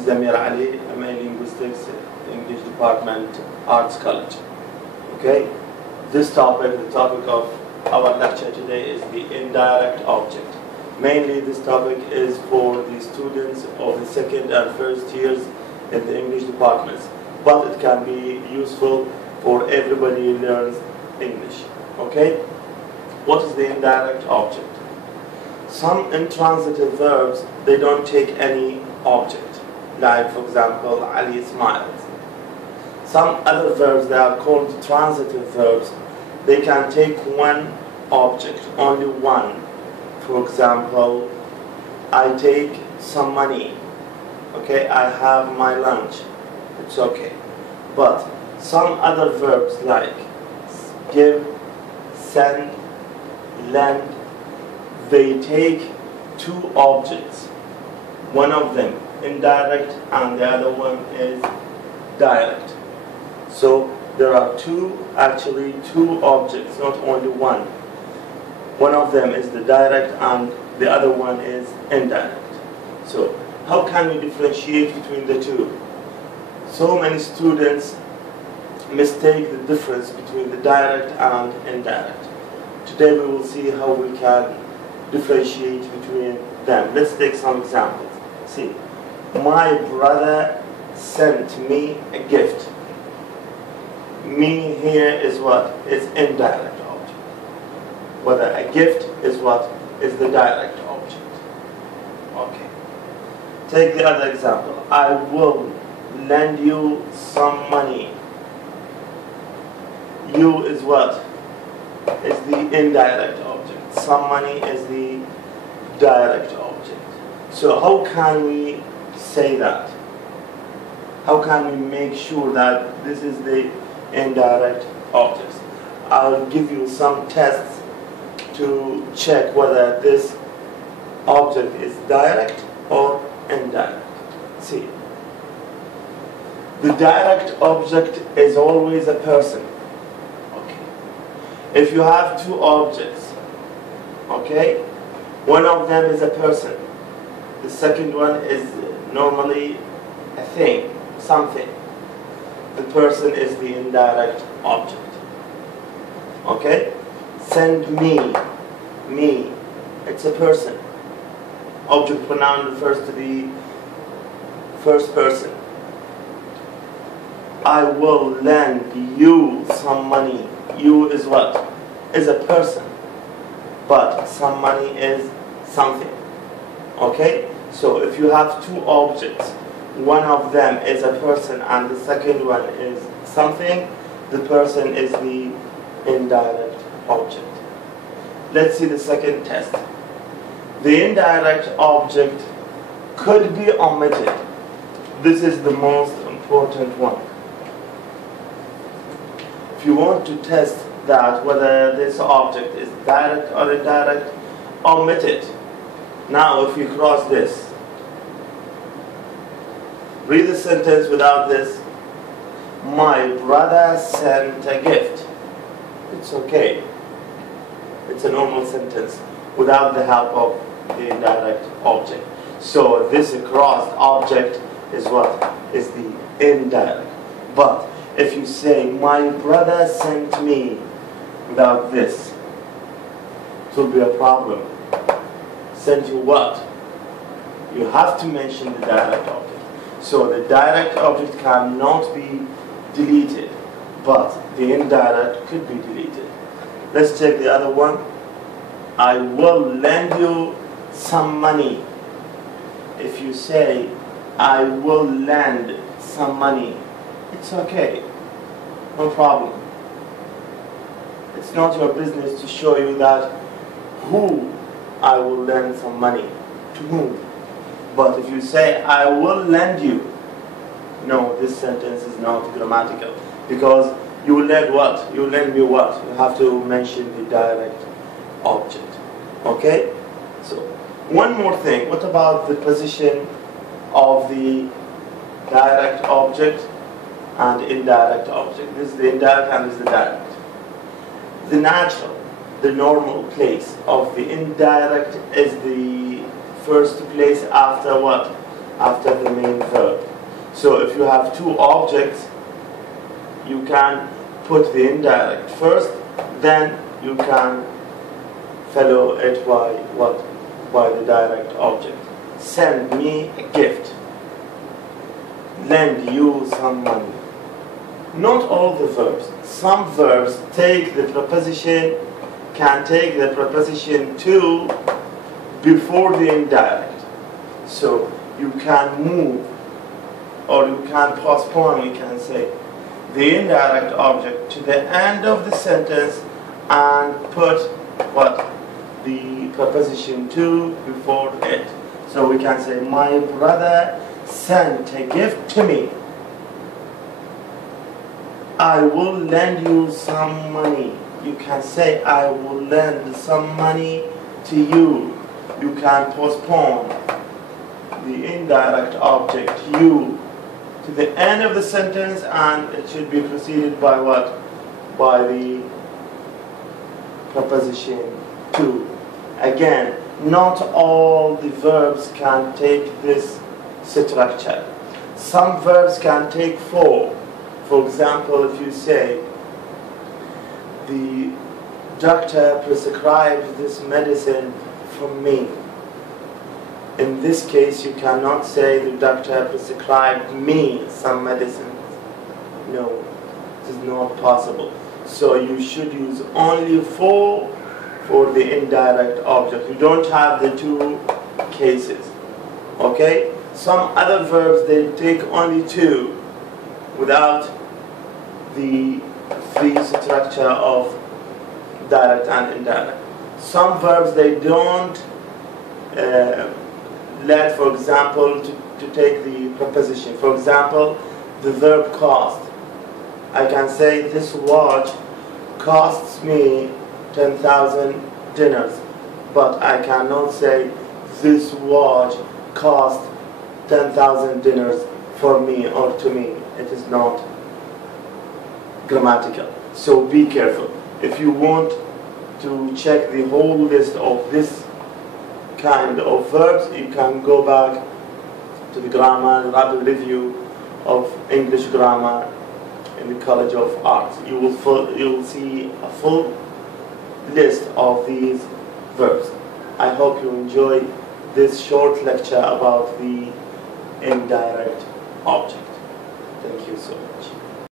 is Amir Ali, MA Linguistics, English Department, Arts College. Okay? This topic, the topic of our lecture today is the indirect object. Mainly this topic is for the students of the second and first years in the English departments, but it can be useful for everybody who learns English. Okay? What is the indirect object? Some intransitive verbs, they don't take any object. Like, for example, Ali smiles. Some other verbs, they are called transitive verbs. They can take one object, only one. For example, I take some money. Okay, I have my lunch. It's okay. But some other verbs like give, send, lend, they take two objects. One of them indirect and the other one is direct. So there are actually two objects, not only one. One of them is the direct and the other one is indirect. So how can we differentiate between the two? So many students mistake the difference between the direct and indirect. Today we will see how we can differentiate between them. Let's take some examples. See, my brother sent me a gift. Me here is what? Is indirect object. Whether a gift is what? Is the direct object. Okay. Take the other example. I will lend you some money. You is what? Is the indirect object. Some money is the direct object. So how can we say that? How can we make sure that this is the indirect objects? I'll give you some tests to check whether this object is direct or indirect. See, the direct object is always a person. Okay. If you have two objects, okay, one of them is a person. The second one is normally a thing, something. The person is the indirect object. Okay? Send me. Me. It's a person. Object pronoun refers to the first person. I will lend you some money. You is what? Is a person. But some money is something. Okay? So if you have two objects, one of them is a person and the second one is something, the person is the indirect object. Let's see the second test. The indirect object could be omitted. This is the most important one. If you want to test that whether this object is direct or indirect, omit it. Now if you cross this, read the sentence without this. My brother sent a gift. It's okay. It's a normal sentence without the help of the indirect object. So this crossed object is what? Is the indirect. But if you say, my brother sent me, without this, it will be a problem. Sent you what? You have to mention the direct object. So the direct object cannot be deleted, but the indirect could be deleted. Let's check the other one. I will lend you some money. If you say, I will lend some money, it's okay. No problem. It's not your business to show you that who I will lend some money to whom. But if you say, I will lend you, no, this sentence is not grammatical. Because you will lend what? You will lend me what? You have to mention the direct object. Okay? So, one more thing. What about the position of the direct object and indirect object? This is the indirect and this is the direct. The natural, the normal place of the indirect is the first place after what? After the main verb. So if you have two objects, you can put the indirect first, then you can follow it by what? By the direct object. Send me a gift. Lend you some money. Not all the verbs. Some verbs take the preposition, can take the preposition to before the indirect. So you can move or you can postpone, you can say, the indirect object to the end of the sentence and put what? The preposition to before it. So we can say, my brother sent a gift to me. I will lend you some money. You can say, I will lend some money to you. You can postpone the indirect object, you, to the end of the sentence, and it should be preceded by what? By the preposition to. Again, not all the verbs can take this structure. Some verbs can take four. For example, if you say, the doctor prescribed this medicine for me. In this case, you cannot say the doctor prescribed me some medicine. No, it is not possible. So you should use only four for the indirect object. You don't have the two cases. Okay? Some other verbs, they take only two without the free structure of direct and indirect. Some verbs, they don't let, for example, to take the preposition. For example, the verb cost. I can say, this watch costs me 10,000 dinars, but I cannot say, this watch cost 10,000 dinars for me or to me. It is not grammatical. So be careful. If you want to check the whole list of this kind of verbs, you can go back to the grammar rapid review of English grammar in the College of Arts. You will see a full list of these verbs. I hope you enjoy this short lecture about the indirect object. Thank you so much.